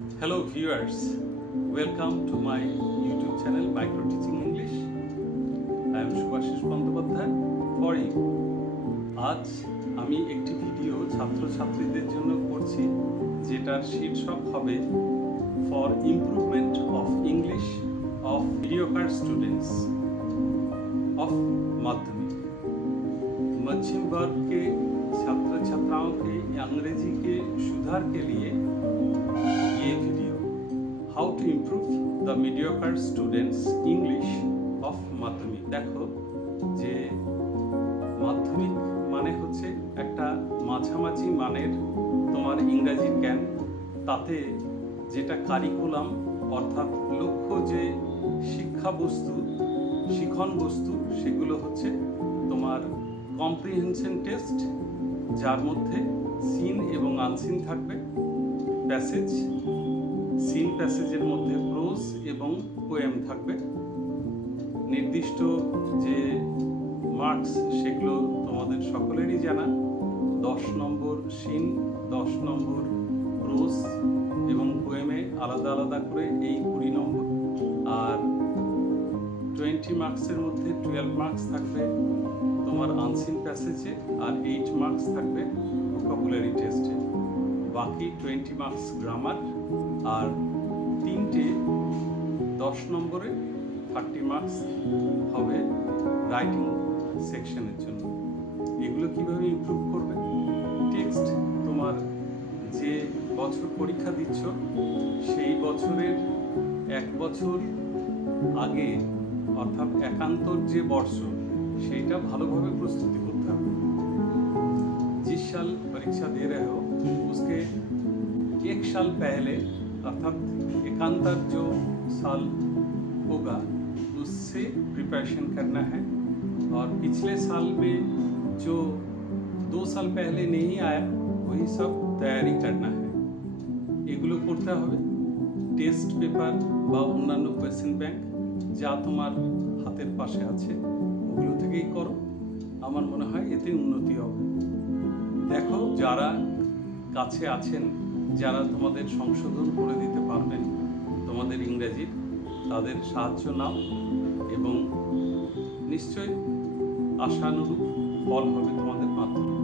Hello viewers, welcome to my YouTube channel Micro Teaching English. I am Subhashish Bandyopadhyay for you. আজ আমি একটি video ছাত্রছাত্রীদের জন্য করছি যেটার শীর্ষক হবে for improvement of English of mediocre students of माध्यमिक। मध्यम वर्ग के छात्र छात्राओं के अंग्रेजी के सुधार के लिए ये video how to improve the mediocre students English of Madhyamik. देखो যে মাধ্যমিক মানে হচ্ছে একটা মাঝামাঝি মানের তোমার ইংরেজি জ্ঞান, তাতে যেটা কারিকুলাম অর্থাৎ লক্ষ্য যে শিক্ষা বস্তু শিখন বস্তু সেগুলো হচ্ছে তোমার কম্প্রিহেনশন টেস্ট, যার মধ্যে সিন এবং আনসিন থাকবে, প্যাসেজ সিন প্যাসেজের মধ্যে প্রোজ এবং পোয়েম থাকবে, নির্দিষ্ট যে মার্কস সেগুলো তোমাদের সকলেরই জানা, 10 নম্বর সিন, 10 নম্বর প্রোজ এবং পোয়েমে আলাদা আলাদা করে এই 20 নম্বর, আর 20 মার্কসের মধ্যে 12 মার্কস থাকবে তোমার আনসিন প্যাসেজে, আর 8 মার্কস থাকবে ভোকাবুলারি টেস্টে। বাকি 20 মার্কস গ্রামার, আর 3টে 10 নম্বরে 30 মার্কস হবে রাইটিং সেকশনের জন্য। এগুলো কিভাবে ইমপ্রুভ করবে? টেক্সট তোমার যে বছর পরীক্ষা দিচ্ছ সেই বছরের 1 বছর আগে অর্থাৎ একান্তর যে বর্ষ সেইটা ভালোভাবে প্রস্তুতি করতে হবে। जिस साल परीक्षा दे रहे हो उसके 1 साल पहले अर्थात एकांतर जो साल होगा उससे प्रिपरेशन करना है, और पिछले साल में जो 2 साल पहले नहीं आया वही सब तैयारी करना है। এগুলো করতে হবে। টেস্ট পেপার বা অন্যান্য কোয়েশ্চেন ব্যাংক যা তোমার হাতের পাশে আছে ওগুলো থেকেই করো, আমার মনে হয় এতে উন্নতি হবে। দেখো যারা কাছে আছেন, যারা তোমাদের সংশোধন করে দিতে পারবেন তোমাদের ইংরেজির, তাদের সাহায্য নাও এবং নিশ্চয়ই আশানুরূপ ফল হবে তোমাদের মাধ্যমে।